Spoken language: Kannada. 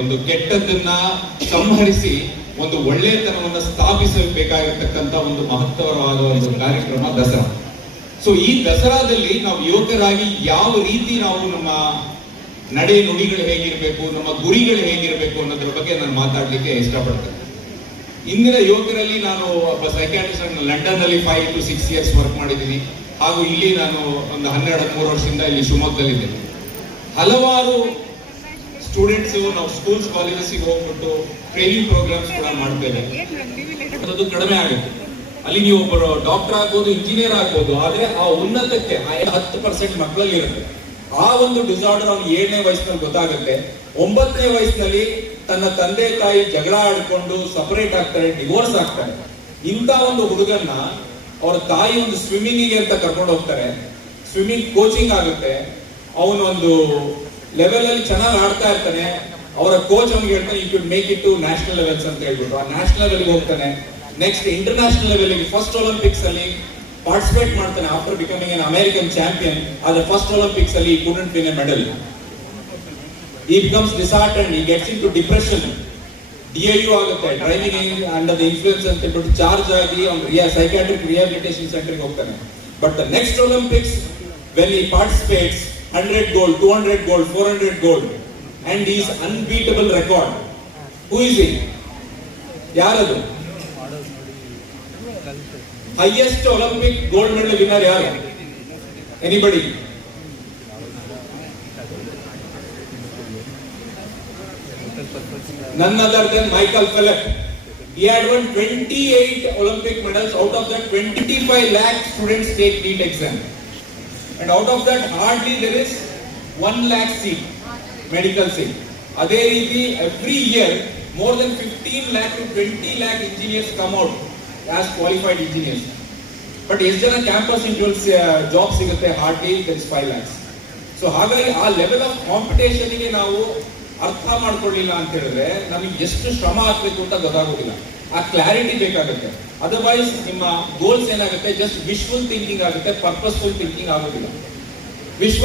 ಒಂದು ಕೆಟ್ಟದ್ದನ್ನ ಸಂಹರಿಸಿ ಒಂದು ಒಳ್ಳೆಯತನವನ್ನು ಸ್ಥಾಪಿಸಬೇಕಾಗಿರ್ತಕ್ಕಂಥ ಒಂದು ಮಹತ್ತರವಾದ ಒಂದು ಕಾರ್ಯಕ್ರಮ ದಸರಾ. ಸೊ ಈ ದಸರಾದಲ್ಲಿ ನಾವು ಯುವಕರಾಗಿ ಯಾವ ರೀತಿ ನಾವು ನಮ್ಮ ನಡೆ ನುಡಿಗಳು ಹೇಗಿರಬೇಕು, ನಮ್ಮ ಗುರಿಗಳು ಹೇಗಿರಬೇಕು ಅನ್ನೋದ್ರ ಬಗ್ಗೆ ನಾನು ಮಾತಾಡ್ಲಿಕ್ಕೆ ಇಷ್ಟಪಡ್ತೇನೆ. ಇಂದಿನ ಯುವಕರಲ್ಲಿ ನಾನು ಒಬ್ಬ ಸೈಕ್ಯಾಟ್ರಿಸ್ಟ್ ಲಂಡನ್ ಅಲ್ಲಿ five to six years work ಮಾಡಿದ್ದೀನಿ. ಹಾಗೂ ಇಲ್ಲಿ ನಾನು ಒಂದು ಹನ್ನೆರಡು ಮೂರು ವರ್ಷದಿಂದ ಇಲ್ಲಿ ಶಿವಮೊಗ್ಗದಲ್ಲಿದ್ದೇನೆ. ಹಲವಾರು ಸ್ಟೂಡೆಂಟ್ಸ್ ನಾವು ಸ್ಕೂಲ್ಸ್ ಕಾಲೇಜಸ್ಗೆ ಹೋಗ್ಬಿಟ್ಟು ಟ್ರೈನಿಂಗ್ ಪ್ರೋಗ್ರಾಮ್ಸ್ ಕೂಡ ಮಾಡ್ತೇವೆ. ಅದು ಕಡಿಮೆ ಆಗುತ್ತೆ. ಅಲ್ಲಿ ನೀವು ಒಬ್ಬರು ಡಾಕ್ಟರ್ ಆಗ್ಬೋದು ಇಂಜಿನಿಯರ್ ಆಗ್ಬೋದು, ಆದ್ರೆ ಆ ಉನ್ನತಕ್ಕೆ ಹತ್ತು ಪರ್ಸೆಂಟ್ ಮಕ್ಕಳಲ್ಲಿ ಇರುತ್ತೆ ಆ ಒಂದು ಡಿಸಾರ್ಡರ್ ಅವ್ನು ಏಳನೇ ವಯಸ್ಸಿನಲ್ಲಿ ಗೊತ್ತಾಗುತ್ತೆ. ಒಂಬತ್ತನೇ ವಯಸ್ಸಿನಲ್ಲಿ ತನ್ನ ತಂದೆ ತಾಯಿ ಜಗಳ ಆಡ್ಕೊಂಡು ಸಪರೇಟ್ ಆಗ್ತಾರೆ ಡಿವೋರ್ಸ್ ಆಗ್ತಾರೆ. ಇಂಥ ಒಂದು ಹುಡುಗನ್ನ ಅವರ ತಾಯಿ ಒಂದು ಸ್ವಿಮ್ಮಿಂಗಿಗೆ ಅಂತ ಕರ್ಕೊಂಡು ಹೋಗ್ತಾರೆ. ಸ್ವಿಮ್ಮಿಂಗ್ ಕೋಚಿಂಗ್ ಆಗುತ್ತೆ. ಅವನೊಂದು ಲೆವೆಲ್ ಅಲ್ಲಿ ಚೆನ್ನಾಗಿ ಆಡ್ತಾ ಇರ್ತಾನೆ, ಅವರ ಕೋಚ್ ಅವ್ನಿಗೆ ಹೇಳ್ತಾನೆ you could make it to national levels ಅಂತ ಹೇಳ್ಬಿಟ್ಟು, ಆ ನ್ಯಾಷನಲ್ ಲೆವೆಲ್ಗೆ ಹೋಗ್ತಾನೆ. ನೆಕ್ಸ್ಟ್ ಇಂಟರ್ನ್ಯಾಷನಲ್ ಲೆವೆಲ್ಗೆ ಫಸ್ಟ್ ಒಲಿಂಪಿಕ್ಸ್ ಅಲ್ಲಿ ಪಾರ್ಟಿಸಿಪೇಟ್ ಮಾಡ್ತಾನೆ after becoming an American champion ಆದ್ರೆ ಫಸ್ಟ್ ಒಲಿಂಪಿಕ್ಸ್ ಅಲ್ಲಿ couldn't win a medal he becomes disheartened he gets into depression DIU ಆಗುತ್ತೆ ಡ್ರೈವಿಂಗ್ ಅಂಡರ್ ದ ಇನ್ಫ್ಲೂಯೆನ್ಸ್ ಅಂತ ಹೇಳ್ಬಿಟ್ಟು ಚಾರ್ಜ್ ಆಗಿ ಅವ್ನು ರಿಯಾ ಸೈಕ್ಯಾಟ್ರಿಕ್ ರಿಹಾಬಿಲಿಟೇಷನ್ ಸೆಂಟರ್ಗೆ ಹೋಗ್ತಾನೆ. But the next Olympics when he participates Hundred gold two hundred gold four hundred gold and is unbeatable record who is it ಯಾರದು highest Olympic gold medal winner ಯಾರು anybody none other than Michael Phelps. He had won 28 Olympic medals. Out of that, 25 lakh students take NEET exam. And out of that, hardly there is 1 lakh seat, medical seat. ಅದೇ ರೀತಿ every year more than fifteen lakh to twenty lakh engineers come out as qualified engineers but ಎಷ್ಟು ಜನ ಕ್ಯಾಂಪಸ್ ಇಂಟರ್ವ್ಯೂಸ್ ಜಾಬ್ ಸಿಗುತ್ತೆ hardly there is five lakhs so ಹಾಗಾಗಿ ಆ ಲೆವೆಲ್ ಆಫ್ ಕಾಂಪಿಟೇಷನ್ಗೆ ನಾವು ಅರ್ಥ ಮಾಡ್ಕೊಳ್ಳಿಲ್ಲ ಅಂತ ಹೇಳಿದ್ರೆ ನಮಗೆ ಎಷ್ಟು ಶ್ರಮ ಆಗ್ಬೇಕು ಅಂತ ಗೊತ್ತಾಗೋದಿಲ್ಲ. ಆ ಕ್ಲಾರಿಟಿ ಬೇಕಾಗುತ್ತೆ. ಅದರ್ವೈಸ್ ನಿಮ್ಮ ಗೋಲ್ಸ್ ಏನಾಗುತ್ತೆ? ಜಸ್ಟ್ ವಿಶ್ವಲ್ ಥಿಂಕಿಂಗ್ ಆಗುತ್ತೆ ಪರ್ಪಸ್ಫುಲ್ ಥಿಂಕಿಂಗ್ ಆಗೋದಿಲ್ಲ.